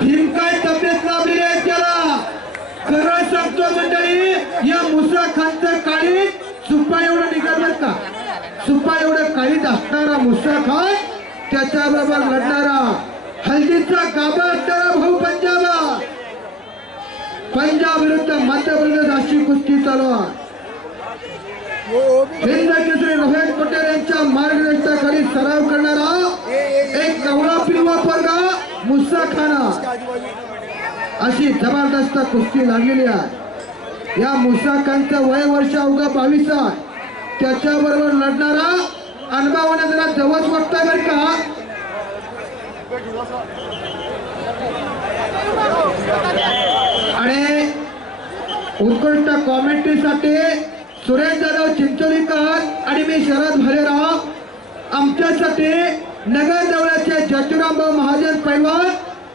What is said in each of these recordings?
भीम काय तब्येत लाभलेली आहे त्याला. खरं सांगतो मंडळी या मुसा खानचं काळी सुपा एवढं निघत का? सुपा एवढं काळीत असणारा मुसा खान त्याच्याबरोबर लढणारा हल्दीचा गाभा असणारा भाऊ पंजाबा. पंजाब विरुद्ध मध्य प्रदेश अशी कुस्ती चालू हिंद केसरी रोहित पटेल यांच्या मार्गदर्शनाखाली सराव मुसा खाना अशी जबरदस्त कुस्ती लागलेली आहे. या मुसा खानचं वय वर्ष अवघा बावीस आहे. त्याच्याबरोबर लढणारा अनुभवाने जरा जवळ वाटतंय बरं का? आणि उत्कृष्ट कॉमेंट्रीसाठी सुरेश जाधव चिंचोलीकर आणि मी शरद भरेराव आमच्यासाठी नगर जवळचे जतुराम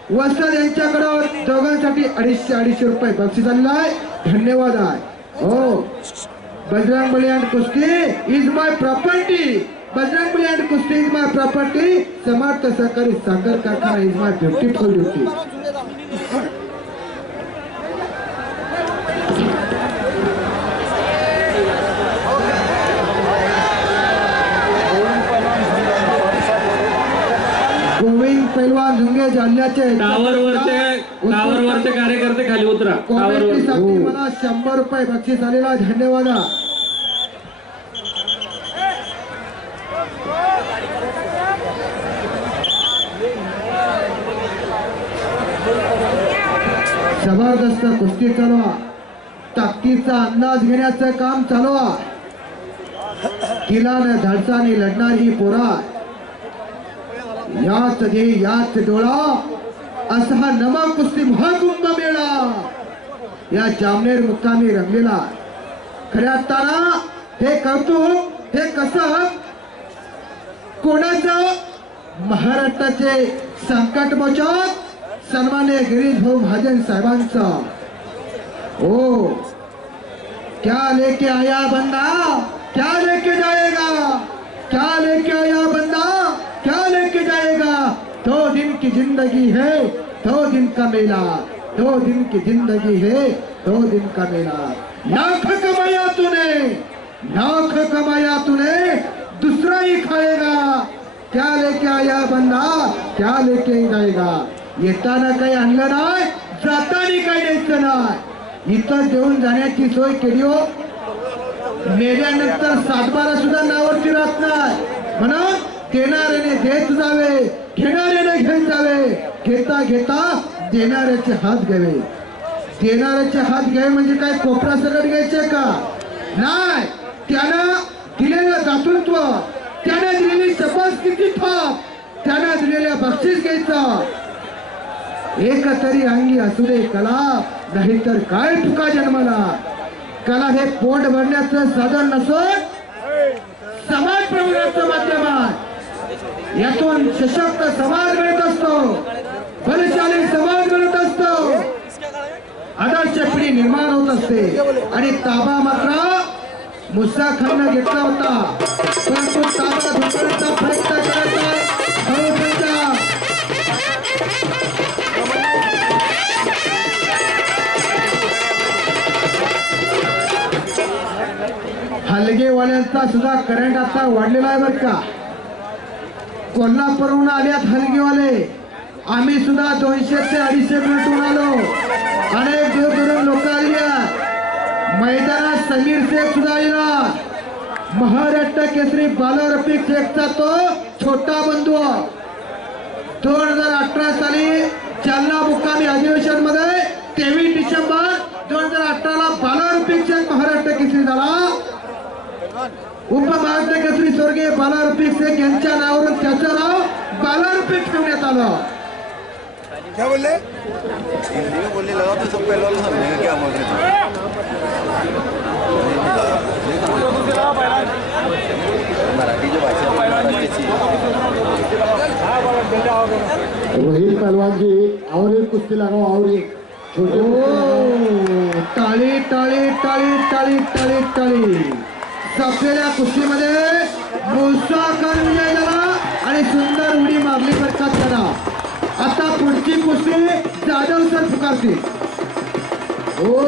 पैलवान यांच्याकडं दोघांसाठी अडीचशे अडीचशे रुपये बक्षीस आलेलं आहे. धन्यवाद आहे. हो. बजरंग बली अँड कुस्ती is my property Bajrang Bali and कुस्ती इज माय प्रॉपर्टी समर्थ सहकारी साखर कारखाना इज माय ब्युटिफुल ड्युटी पैलवान झुंगे जालन्याचे टावर वरचे टावर वरचे कार्यकर्ते खाली उतरा. कॉमेंट्रीसाठी मला शंभर रुपये बक्षीस आलेला. धन्यवाद. जबरदस्त कुस्ती चालू आहे. ताकदीचा अंदाज घेण्याचं काम चालू आहे किलाने धडसाने लढणारी ही पोरा. आहे. याच घे याच डोळा असा हा नवा कुस्ती महाकुंभ मेळा या जामनेर मुक्कामी रंगलेला. खऱ्या अर्थानं हे कौतुक, हे कसं कोणाचं महाराष्ट्राचे संकट मोचक सन्मान्य गिरीश भाऊ महाजन साहेबांचा ओ क्या लेके आया बंदा क्या लेके जाएगा क्या लेके आया बंदा क्या लेके जाएगा दो दिन की ज़िंदगी है, दो दिन का मेला। दो दिन की ज़िंदगी है, दो दिन का मेला। लाख कमाया तूने, लाख कमाया तूने, दूसरा ही खाएगा। क्या लेके आया बंदा, क्या लेके जाएगा? येताना काही आणलं नाही जाताना काही द्यायचं नाही इथं देऊन जाण्याची सोय केली हो मेल्यानंतर सातबारा सुद्धा नावावरती राहत नाही म्हणून देणाऱ्याने देत जावे घेणाऱ्याने घेता घेता देणाऱ्याचे हात घ्यावे. देणाऱ्याचे हात घ्यावे म्हणजे काय? कोपरा सगळ घ्यायचे का? नाही. त्यानं दिलेलं दातृत्व त्याने दिलेली किती थाप त्यानं दिलेल्या बक्षीस घ्यायचं. एक तरी अंगी असू दे कला नाहीतर काय तुका जन्मला? कला हे पोट भरण्याचं साधन नसून समाज प्रबोधनाचं माध्यम आहे. यातून सशक्त समाज मिळत असतो. बलशाली समाज मिळत असतो. आदर्श पिढी निर्माण होत असते. आणि ताबा मात्र मुस्सा खान घेतला होता. परंतु ताबा धुकण्याचा प्रयत्न हलगेवाल्यांचा सुद्धा करंट आता वाढलेला आहे बरं का? कोल्हापूरहून आल्यात हलगीवाले. आम्ही सुद्धा दोनशे ते अडीचशे मिनिटून आलो अनेक दिवस लोक आली मैदानात समीर शेख सुद्धा आला महाराष्ट्र केसरी बालारफिक शेखचा तो छोटा बंधू दोन हजार अठरा साली जालना मुक्कामी अधिवेशनमध्ये तेवीस डिसेंबर दोन हजार अठराला बालारफिक शेख महाराष्ट्र केसरी झाला केसरी स्वर्गीय बालारफिक शेख यांच्या नावावरून त्याचं नाव बालारफिक ठेवण्यात आलं. क्या बोल रहे हिंदी में बोलने लगा तो सब पहले वाला समझेगा क्या बोल रहे थे मराठी जो भाषा महाराष्ट्राची रोहित पहलवान जी और एक कुश्ती लगाओ और एक छोटे टाळी टाळी टाळी टाळी टाळी टाळी संपलेल्या कुस्तीमध्ये मुसा विजय झाला आणि सुंदर उडी मारली बरकात त्याला आता पुढची कुस्ती जाधव सर पुकारतील. हो.